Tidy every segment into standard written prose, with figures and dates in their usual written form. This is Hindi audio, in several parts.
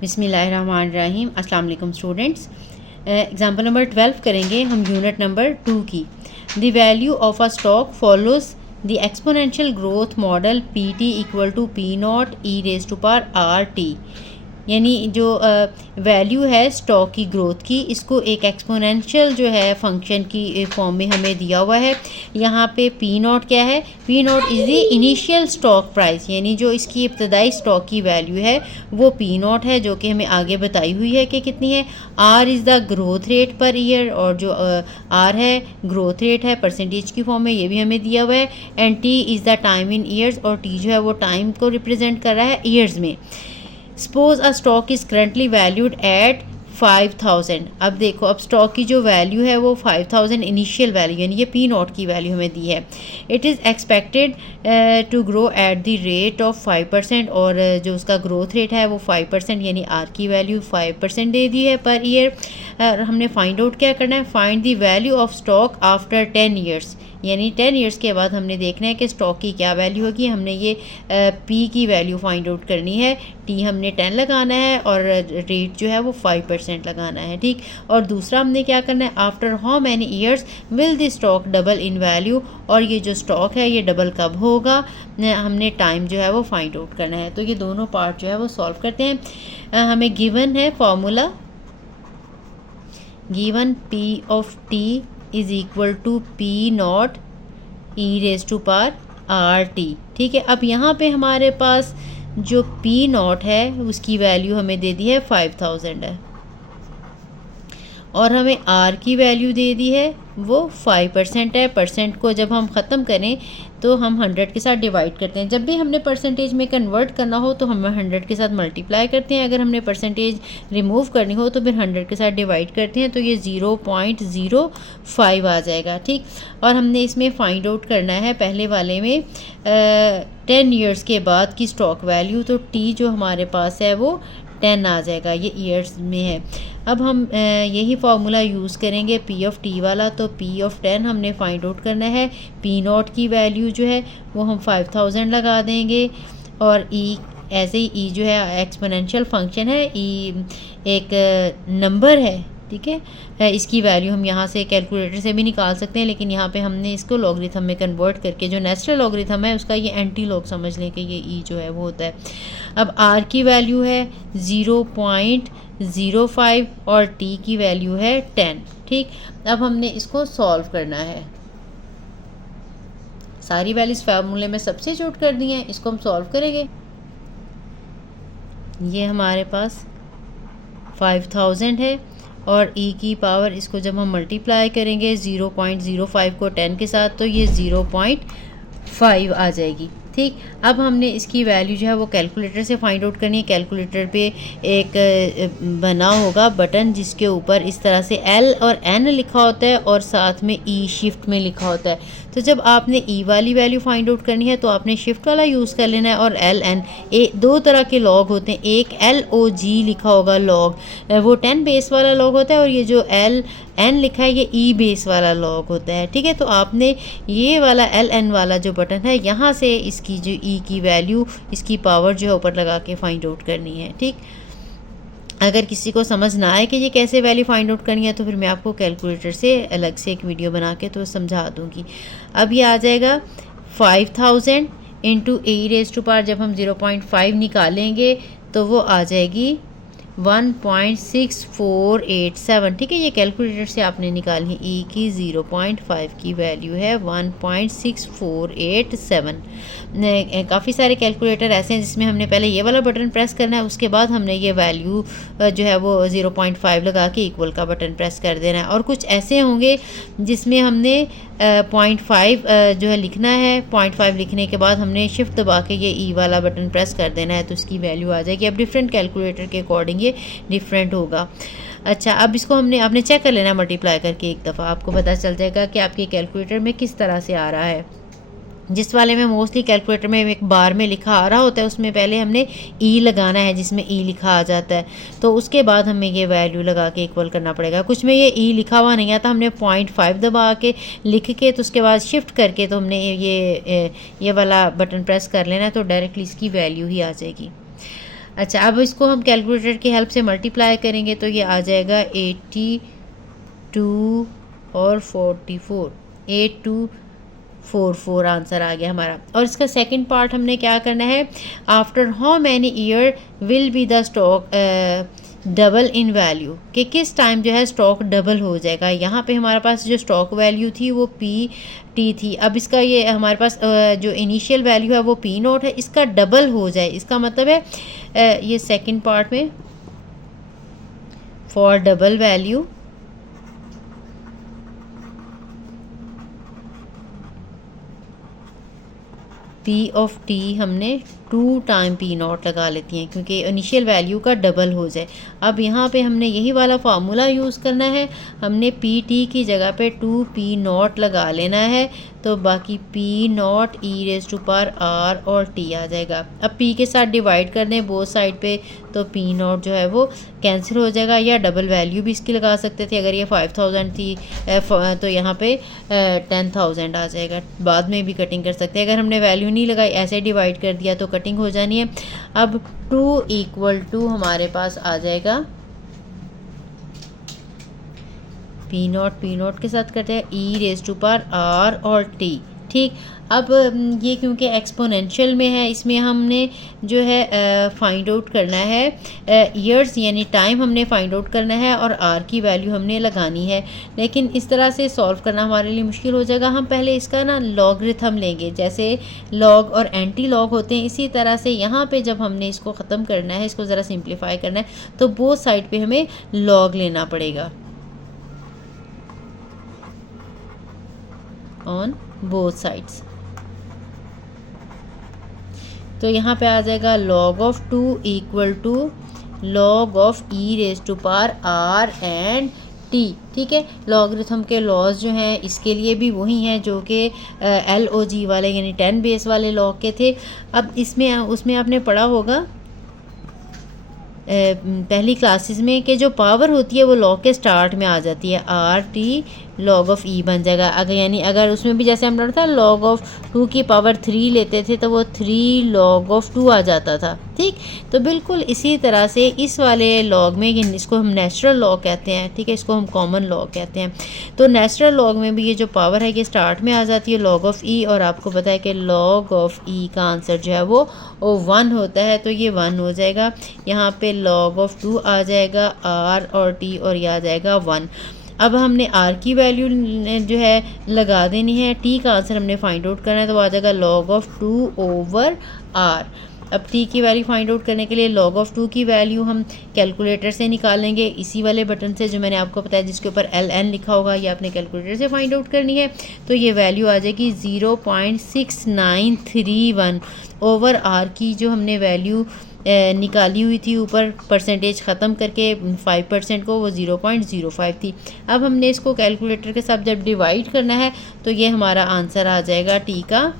बिस्मिल्लाहिर्रहमानिर्रहीम। अस्सलाम वालेकुम स्टूडेंट्स। एग्जाम्पल नंबर 12 करेंगे हम यूनिट नंबर 2 की। The value of a stock follows the exponential growth model P T equal to P naught e raise to power R T. यानी जो वैल्यू है स्टॉक की ग्रोथ की, इसको एक एक्सपोनेंशियल जो है फंक्शन की फॉर्म में हमें दिया हुआ है। यहाँ पे पी नॉट क्या है? P not is the initial stock price, यानी जो इसकी इब्तदाई स्टॉक की वैल्यू है वो पी नॉट है, जो कि हमें आगे बताई हुई है कि कितनी है। R is the growth rate per year, और जो आर है ग्रोथ रेट है परसेंटेज की फॉर्म में, ये भी हमें दिया हुआ है। And T is the time in years, और टी जो है वो टाइम को रिप्रेजेंट कर रहा है ईयर्स में। Suppose a stock is currently valued at 5000। अब देखो, अब स्टॉक की जो वैल्यू है वो 5000 इनिशियल वैल्यू, यानी ये पी नॉट की वैल्यू हमें दी है। It is expected to grow at the rate of 5%, और जो उसका ग्रोथ रेट है वो 5%, यानी आर की वैल्यू 5% दे दी है पर ईयर। हमने फाइंड आउट क्या करना है? Find the value of stock after 10 years, यानी 10 ईयर्स के बाद हमने देखना है कि स्टॉक की क्या वैल्यू होगी। हमने ये पी की वैल्यू फाइंड आउट करनी है। टी हमने 10 लगाना है और रेट जो है वो 5% लगाना है, ठीक। और दूसरा हमने क्या करना है? After how many years will the stock double in value, और ये जो स्टॉक है ये डबल कब होगा, हमने टाइम जो है वो फाइंड आउट करना है। तो ये दोनों पार्ट जो है वो सॉल्व करते हैं। हमें गिवन है formula, given P of T is equal to P naught e raise to power R T, ठीक है। अब यहाँ पे हमारे पास जो पी नॉट है उसकी वैल्यू हमें दे दी है 5000 है, और हमें आर की वैल्यू दे दी है वो 5% है। परसेंट को जब हम ख़त्म करें तो हम 100 के साथ डिवाइड करते हैं। जब भी हमने परसेंटेज में कन्वर्ट करना हो तो हम 100 के साथ मल्टीप्लाई करते हैं। अगर हमने परसेंटेज रिमूव करनी हो तो फिर 100 के साथ डिवाइड करते हैं, तो ये 0.05 आ जाएगा, ठीक। और हमने इसमें फाइंड आउट करना है पहले वाले में 10 ईयर्स के बाद की स्टॉक वैल्यू, तो टी जो हमारे पास है वो 10 आ जाएगा, ये ईयर्स में है। अब हम यही फार्मूला यूज़ करेंगे पी ऑफ टी वाला। तो पी ऑफ 10 हमने फाइंड आउट करना है। पी नॉट की वैल्यू जो है वो हम 5000 लगा देंगे, और ई ऐसे ही ई जो है एक्सपोनेंशियल फंक्शन है, ई एक नंबर है, ठीक है। इसकी वैल्यू हम यहाँ से कैलकुलेटर से भी निकाल सकते हैं, लेकिन यहाँ पे हमने इसको लॉगरिथम में कन्वर्ट करके, जो नेचुरल लॉगरिथम है उसका ये एंटी लॉग समझ लें कि ये ई जो है वो होता है। अब आर की वैल्यू है 0.05 और टी की वैल्यू है 10, ठीक। अब हमने इसको सॉल्व करना है। सारी वैल्यूज फार्मूले में सब्स्टिट्यूट कर दी हैं, इसको हम सॉल्व करेंगे। ये हमारे पास 5000 है, और e की पावर इसको जब हम मल्टीप्लाई करेंगे 0.05 को 10 के साथ, तो ये 0.5 आ जाएगी, ठीक। अब हमने इसकी वैल्यू जो है वो कैलकुलेटर से फाइंड आउट करनी है। कैलकुलेटर पे एक बना होगा बटन जिसके ऊपर इस तरह से L और N लिखा होता है, और साथ में E शिफ्ट में लिखा होता है। तो जब आपने E वाली वैल्यू फाइंड आउट करनी है तो आपने शिफ्ट वाला यूज़ कर लेना है। और LN दो तरह के लॉग होते हैं, एक LOG लिखा होगा लॉग, वो 10 बेस वाला लॉग होता है, और ये जो LN लिखा है ये E बेस वाला लॉग होता है, ठीक है। तो आपने ये वाला LN वाला जो बटन है यहाँ से इसकी जो E की वैल्यू, इसकी पावर जो है ऊपर लगा के फाइंड आउट करनी है, ठीक। अगर किसी को समझ ना आए कि ये कैसे वैल्यू फाइंड आउट करनी है तो फिर मैं आपको कैलकुलेटर से अलग से एक वीडियो बना के तो समझा दूँगी। अब ये आ जाएगा 5000 into e raise to power, जब हम 0.5 निकालेंगे तो वो आ जाएगी 1.6487, ठीक है। ये कैलकुलेटर से आपने निकाली है। ई की 0.5 की वैल्यू है 1.6487। काफ़ी सारे कैलकुलेटर ऐसे हैं जिसमें हमने पहले ये वाला बटन प्रेस करना है, उसके बाद हमने ये वैल्यू जो है वो 0.5 लगा के इक्वल का बटन प्रेस कर देना है। और कुछ ऐसे होंगे जिसमें हमने 0.5 जो है लिखना है। 0.5 लिखने के बाद हमने शिफ्ट दबा के ये ई वाला बटन प्रेस कर देना है, तो इसकी वैल्यू आ जाएगी। अब डिफरेंट कैलकुलेटर के अकॉर्डिंग ये डिफरेंट होगा। अच्छा, अब इसको आपने चेक कर लेना मल्टीप्लाई करके एक दफ़ा, आपको पता चल जाएगा कि आपके कैलकुलेटर में किस तरह से आ रहा है। जिस वाले में मोस्टली कैलकुलेटर में एक बार में लिखा आ रहा होता है उसमें पहले हमने ई लगाना है, जिसमें ई लिखा आ जाता है, तो उसके बाद हमें ये वैल्यू लगा के इक्वल करना पड़ेगा। कुछ में ये ई लिखा हुआ नहीं आता, हमने 0.5 दबा के लिख के तो उसके बाद शिफ्ट करके तो हमने ये वाला बटन प्रेस कर लेना है, तो डायरेक्टली इसकी वैल्यू ही आ जाएगी। अच्छा, अब इसको हम कैलकुलेटर की हेल्प से मल्टीप्लाई करेंगे तो ये आ जाएगा 82 और 44, 8244 आंसर आ गया हमारा। और इसका सेकंड पार्ट हमने क्या करना है, after how many year will be the stock double in value, कि किस टाइम जो है स्टॉक डबल हो जाएगा। यहाँ पे हमारे पास जो स्टॉक वैल्यू थी वो P थी, अब इसका ये हमारे पास जो इनिशियल वैल्यू है वो P0 है, इसका डबल हो जाए, इसका मतलब है ये सेकंड पार्ट में for double value P of T हमने 2 टाइम P0 लगा लेती हैं क्योंकि इनिशियल वैल्यू का डबल हो जाए। अब यहाँ पे हमने यही वाला फार्मूला यूज़ करना है, हमने PT की जगह पे 2 P0 लगा लेना है, तो बाकी P0 e⁻r और T आ जाएगा। अब P के साथ डिवाइड कर दें बोथ साइड पे तो P0 जो है वो कैंसिल हो जाएगा, या डबल वैल्यू भी इसकी लगा सकते थे। अगर ये 5000 थी तो यहाँ पे 10,000 आ जाएगा, बाद में भी कटिंग कर सकते हैं। अगर हमने वैल्यू नहीं लगाई ऐसे डिवाइड कर दिया तो कटिंग हो जानी है। अब 2 = हमारे पास आ जाएगा P0 के साथ करते हैं e⁻r और T, ठीक। अब ये क्योंकि एक्सपोनेंशियल में है, इसमें हमने जो है फाइंड आउट करना है ईयर्स यानी टाइम हमने फाइंड आउट करना है और r की वैल्यू हमने लगानी है। लेकिन इस तरह से सॉल्व करना हमारे लिए मुश्किल हो जाएगा। हम पहले इसका ना लॉगरिथम लेंगे, जैसे लॉग और एंटी लॉग होते हैं, इसी तरह से यहाँ पे जब हमने इसको ख़त्म करना है, इसको ज़रा सिंप्लीफाई करना है, तो बोथ साइड पे हमें लॉग लेना पड़ेगा ऑन बोथ साइड्स। तो यहाँ पे आ जाएगा log of 2 = log of e⁻r and T, ठीक है। लॉगरिथम के लॉज जो हैं इसके लिए भी वही हैं जो कि LOG वाले यानी 10 बेस वाले लॉग के थे। अब उसमें आपने पढ़ा होगा पहली क्लासेस में कि जो पावर होती है वो लॉग के स्टार्ट में आ जाती है, RT log of E बन जाएगा। अगर उसमें भी जैसे हम पढ़ा था log of 2 की पावर 3 लेते थे तो वो 3 log of 2 आ जाता था, ठीक। तो बिल्कुल इसी तरह से इस वाले लॉग में, इसको हम नेचुरल लॉग कहते हैं, ठीक है, इसको हम कॉमन लॉग कहते हैं। तो नेचुरल लॉग में भी ये जो पावर है ये स्टार्ट में आ जाती है log of E, और आपको पता है कि log of E का आंसर जो है वो 1 होता है, तो ये 1 हो जाएगा। यहाँ पे log of 2 आ जाएगा, R और T, और ये आ जाएगा 1। अब हमने R की वैल्यू जो है लगा देनी है, T का आंसर हमने फाइंड आउट करना है, तो आ जाएगा log of 2/R। अब T की वैल्यू फाइंड आउट करने के लिए log of 2 की वैल्यू हम कैलकुलेटर से निकालेंगे, इसी वाले बटन से जो मैंने आपको बताया जिसके ऊपर LN लिखा होगा, ये आपने कैलकुलेटर से फाइंड आउट करनी है। तो ये वैल्यू आ जाएगी 0.6931 ओवर R की जो हमने वैल्यू निकाली हुई थी ऊपर परसेंटेज ख़त्म करके 5% को, वो 0.05 थी। अब हमने इसको कैलकुलेटर के साथ जब डिवाइड करना है तो ये हमारा आंसर आ जाएगा T का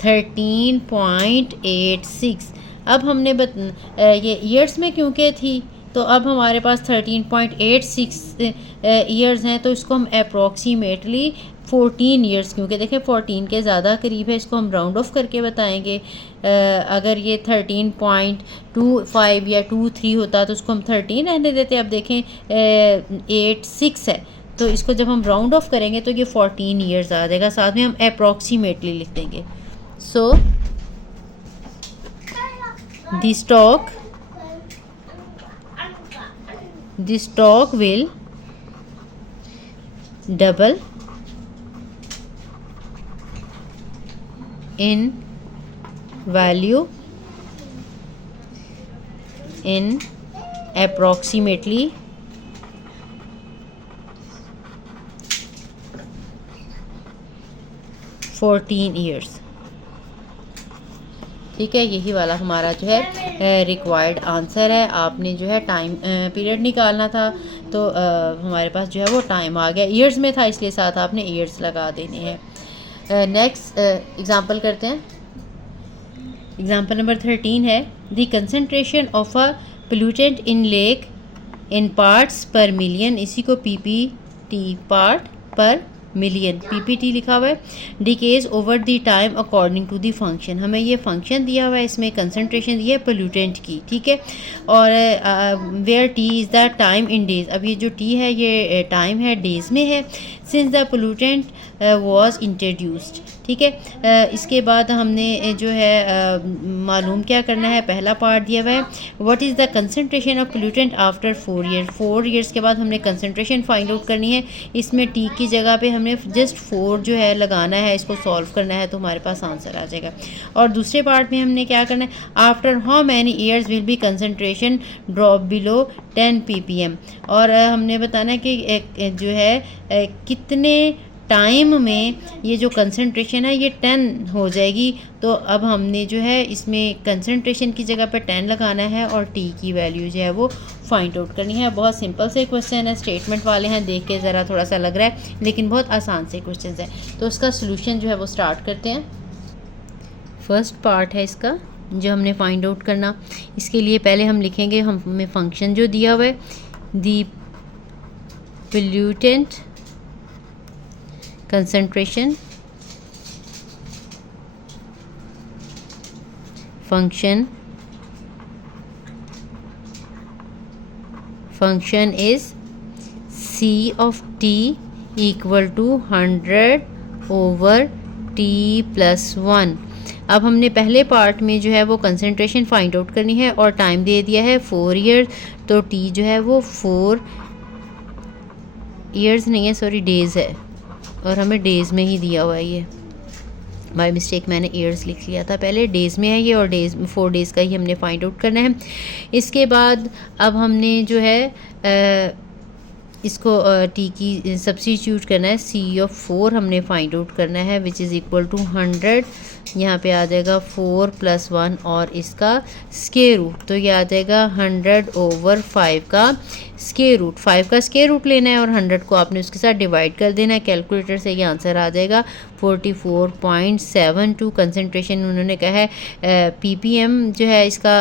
13.86। अब हमने ये ईयर्स में क्योंकि थी तो अब हमारे पास 13.86 ईयर्स हैं, तो इसको हम अप्रॉक्सीमेटली 14 ईयर्स, क्योंकि देखें 14 के ज़्यादा करीब है, इसको हम राउंड ऑफ करके बताएंगे। अगर ये 13.25 या 23 होता तो उसको हम 13 रहने देते। अब देखें 86 है, तो इसको जब हम राउंड ऑफ करेंगे तो ये 14 ईयर्स आ जाएगा, साथ में हम अप्रॉक्सीमेटली लिख देंगे। सो the stock will double in value in approximately 14 years, ठीक है। यही वाला हमारा जो है रिक्वायर्ड आंसर है। आपने जो है टाइम पीरियड निकालना था, तो हमारे पास जो है वो टाइम आ गया, ईयर्स में था इसलिए साथ आपने ईयर्स लगा देने हैं। नेक्स्ट एग्जांपल करते हैं। एग्जांपल नंबर 13 है, the concentration of a pollutant in lake in parts per million, इसी को PPT part per million, PPT लिखा हुआ है। Decays over the time according to the function, हमें ये फंक्शन दिया हुआ है, इसमें कंसनट्रेशन दी है पोल्यूटेंट की, ठीक है। और where T is the time in days, अब ये जो टी है ये टाइम है डेज में है, since the pollutant was introduced, ठीक है। इसके बाद हमने जो है मालूम क्या करना है, पहला पार्ट दिया हुआ है what is the concentration of pollutant after 4 year, 4 years के बाद हमने कंसनट्रेशन फाइंड आउट करनी है। इसमें टी की जगह पे हमने जस्ट 4 जो है लगाना है, इसको सॉल्व करना है तो हमारे पास आंसर आ जाएगा। और दूसरे पार्ट में हमने क्या करना है, after how many years will be concentration drop below 10 ppm, और हमने बताना है कि जो है कितने टाइम में ये जो कंसनट्रेशन है ये 10 हो जाएगी। तो अब हमने जो है इसमें कंसनट्रेशन की जगह पे 10 लगाना है और टी की वैल्यू जो है वो फाइंड आउट करनी है। बहुत सिंपल से क्वेश्चन है, स्टेटमेंट वाले हैं, देख के ज़रा थोड़ा सा लग रहा है लेकिन बहुत आसान से क्वेश्चन है। तो उसका सोल्यूशन जो है वो स्टार्ट करते हैं। फर्स्ट पार्ट है इसका जो हमने फाइंड आउट करना। इसके लिए पहले हम लिखेंगे, हमें फंक्शन जो दिया हुआ है दी pollutant concentration function is C of t equal to 100 over t plus 1। अब हमने पहले पार्ट में जो है वो कंसनट्रेशन फाइंड आउट करनी है और टाइम दे दिया है 4 ईयर, तो t जो है वो 4 ईयर्स नहीं है, सॉरी डेज़ है, और हमें डेज़ में ही दिया हुआ है। ये बाय मिस्टेक मैंने ईयर्स लिख लिया था, पहले डेज़ में है ये, और 4 डेज़ का ही हमने फाइंड आउट करना है। इसके बाद अब हमने जो है इसको टी की सब्स्टिट्यूट करना है, सी ऑफ 4 हमने फाइंड आउट करना है विच इज़ इक्वल टू 100, यहाँ पे आ जाएगा 4 + 1 और इसका स्क्वायर रूट, तो ये आ जाएगा 100 over 5 का स्क्वायर रूट। 5 का स्क्वायर रूट लेना है और 100 को आपने उसके साथ डिवाइड कर देना है। कैलकुलेटर से ये आंसर आ जाएगा 44.72। कंसनट्रेशन उन्होंने कहा है ppm जो है इसका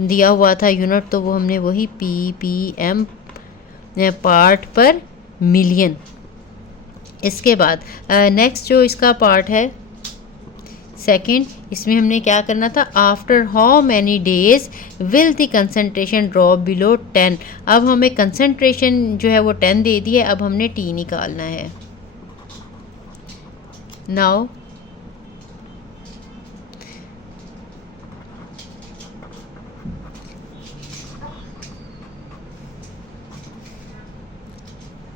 दिया हुआ था यूनिट, तो वो हमने वही ppm पार्ट पर मिलियन। इसके बाद नेक्स्ट जो इसका पार्ट है सेकंड, इसमें हमने क्या करना था, after how many days will the concentration drop below 10। अब हमें कंसनट्रेशन जो है वो 10 दे दी है, अब हमने टी निकालना है। Now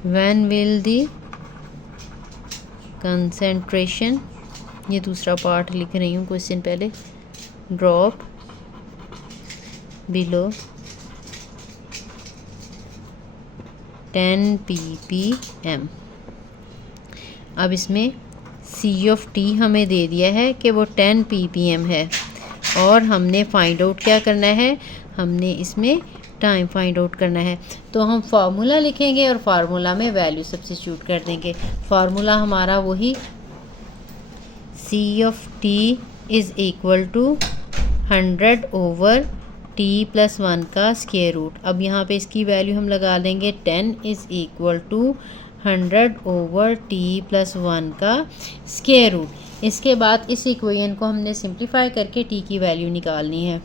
when will the concentration, ये दूसरा पार्ट लिख रही हूँ क्वेश्चन पहले, ड्रॉप बिलो 10 ppm। अब इसमें C of t हमें दे दिया है कि वो 10 ppm है और हमने फाइंड आउट क्या करना है, हमने इसमें टाइम फाइंड आउट करना है। तो हम फार्मूला लिखेंगे और फार्मूला में वैल्यू सब्स्टिट्यूट कर देंगे। फार्मूला हमारा वही C of t is equal to 100 over t + 1 का स्क्वायर रूट। अब यहाँ पे इसकी वैल्यू हम लगा देंगे 10 is equal to 100 over t + 1 का स्क्वायर रूट। इसके बाद इस इक्वेशन को हमने सिंप्लीफाई करके t की वैल्यू निकालनी है।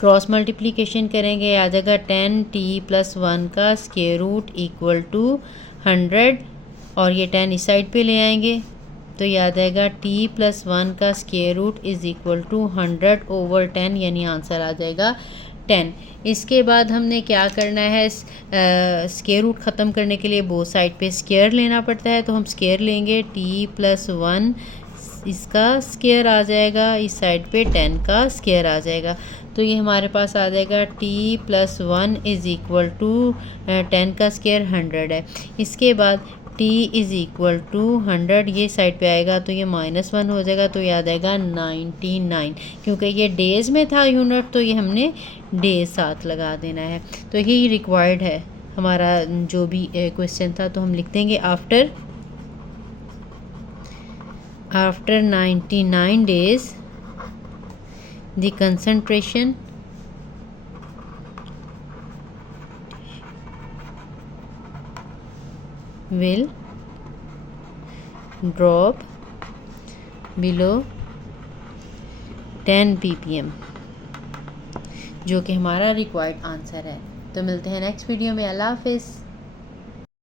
क्रॉस मल्टीप्लिकेशन करेंगे, आ जाएगा 10t + 1 का स्क्वायर रूट इक्वल टू 100, और ये 10 इस साइड पे ले आएंगे तो ये आ जाएगा t + 1 का square root is equal to 100 over 10, यानी आंसर आ जाएगा 10। इसके बाद हमने क्या करना है, स्क्वायर रूट ख़त्म करने के लिए बोथ साइड पे स्क्वायर लेना पड़ता है, तो हम स्क्वायर लेंगे, t + 1 इसका स्क्वायर आ जाएगा, इस साइड पे 10 का स्क्वायर आ जाएगा, तो ये हमारे पास आ जाएगा t + 1 इज़ इक्वल टू 10 का स्क्वायर 100 है। इसके बाद t इज़ इक्वल टू 100 ये साइड पे आएगा तो ये -1 हो जाएगा, तो ये आ जाएगा 99। क्योंकि ये डेज़ में था यूनिट तो ये हमने डेज साथ लगा देना है। तो यही रिक्वायर्ड है हमारा जो भी क्वेश्चन था, तो हम लिख देंगे after 99 days the concentration will drop below 10 ppm, जो कि हमारा रिक्वायर्ड आंसर है। तो मिलते हैं नेक्स्ट वीडियो में। अल्लाह हाफिज़।